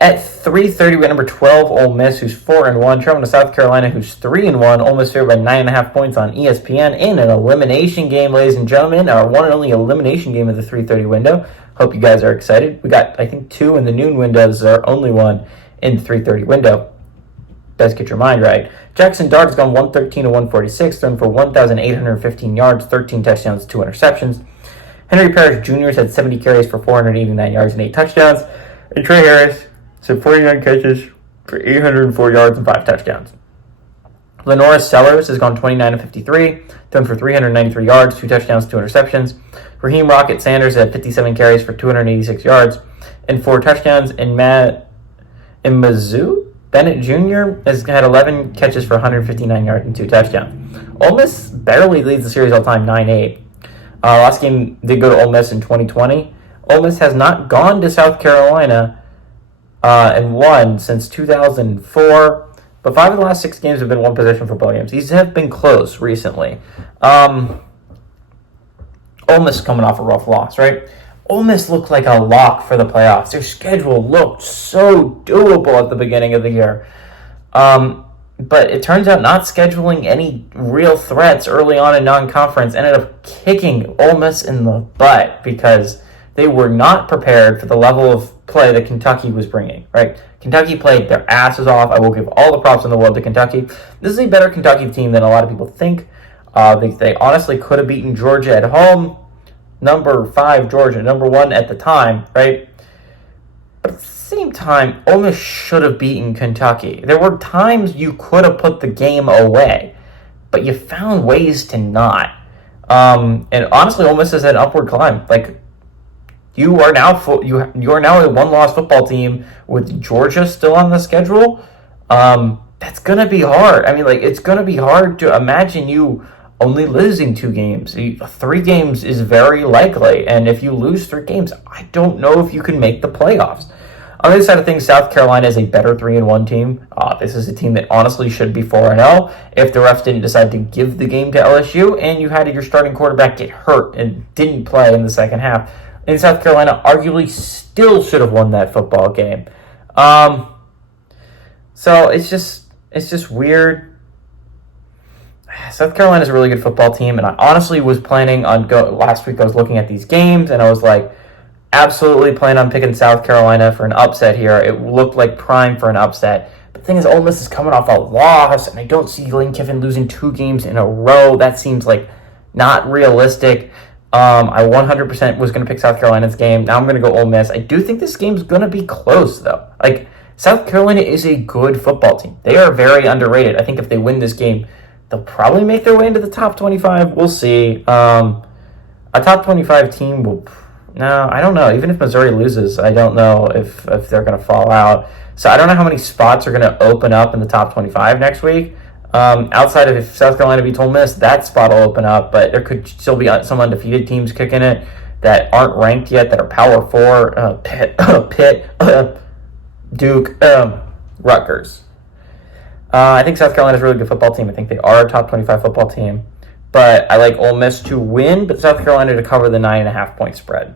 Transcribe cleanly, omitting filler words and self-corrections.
At 3:30, we got number 12, Ole Miss, who's 4-1, traveling to South Carolina, who's 3-1. Ole Miss favored by 9.5 points on ESPN in an elimination game, ladies and gentlemen. Our one and only elimination game of the 3:30 window. Hope you guys are excited. We got, I think, 2 in the noon window. This is our only one in the 3:30 window. Best get your mind right. Jackson Dart has gone 113 to 146, thrown for 1,815 yards, 13 touchdowns, 2 interceptions. Henry Parrish Jr. has had 70 carries for 489 yards and 8 touchdowns. And Trey Harris has 49 catches for 804 yards and 5 touchdowns. Lenora Sellers has gone 29 to 53, thrown for 393 yards, 2 touchdowns, 2 interceptions. Raheem Rocket Sanders had 57 carries for 286 yards and 4 touchdowns. And Mizzou Bennett Jr. has had 11 catches for 159 yards and 2 touchdowns. Ole Miss barely leads the series all time, 9-8. Last game did go to Ole Miss in 2020. Ole Miss has not gone to South Carolina and won since 2004. But 5 of the last 6 games have been one possession for Williams. These have been close recently. Ole Miss coming off a rough loss, right? Ole Miss looked like a lock for the playoffs. Their schedule looked so doable at the beginning of the year. But it turns out not scheduling any real threats early on in non-conference ended up kicking Ole Miss in the butt because they were not prepared for the level of play that Kentucky was bringing, right? Kentucky played their asses off. I will give all the props in the world to Kentucky. This is a better Kentucky team than a lot of people think. They honestly could have beaten Georgia at home. Number 5 Georgia, number 1 at the time, right? But at the same time, Ole Miss should have beaten Kentucky. There were times you could have put the game away, but you found ways to not. And honestly, Ole Miss is an upward climb. Like, you are now you are now a one-loss football team with Georgia still on the schedule. That's gonna be hard. I mean, like, it's gonna be hard to imagine you only losing 2 games. 3 games is very likely, and if you lose 3 games, I don't know if you can make the playoffs. On the other side of things, South Carolina is a better 3-1 team. This is a team that honestly should be 4-0 if the refs didn't decide to give the game to LSU, and you had your starting quarterback get hurt and didn't play in the second half. And South Carolina arguably still should have won that football game. So it's just weird. South Carolina is a really good football team, and I honestly was planning on last week I was looking at these games, and I was like, absolutely plan on picking South Carolina for an upset here. It looked like prime for an upset. But the thing is, Ole Miss is coming off a loss, and I don't see Lane Kiffin losing 2 games in a row. That seems like not realistic. I 100% was going to pick South Carolina's game. Now I'm going to go Ole Miss. I do think this game's going to be close, though. Like, South Carolina is a good football team. They are very underrated. I think if they win this game, they'll probably make their way into the top 25. We'll see. A top 25 team will... No, I don't know. Even if Missouri loses, I don't know if they're going to fall out. So I don't know how many spots are going to open up in the top 25 next week. Outside of if South Carolina beats Ole Miss, that spot will open up. But there could still be some undefeated teams kicking it that aren't ranked yet, that are Power 4, Pitt, Duke, Rutgers. I think South Carolina is a really good football team. I think they are a top 25 football team. But I like Ole Miss to win, but South Carolina to cover the 9.5 point spread.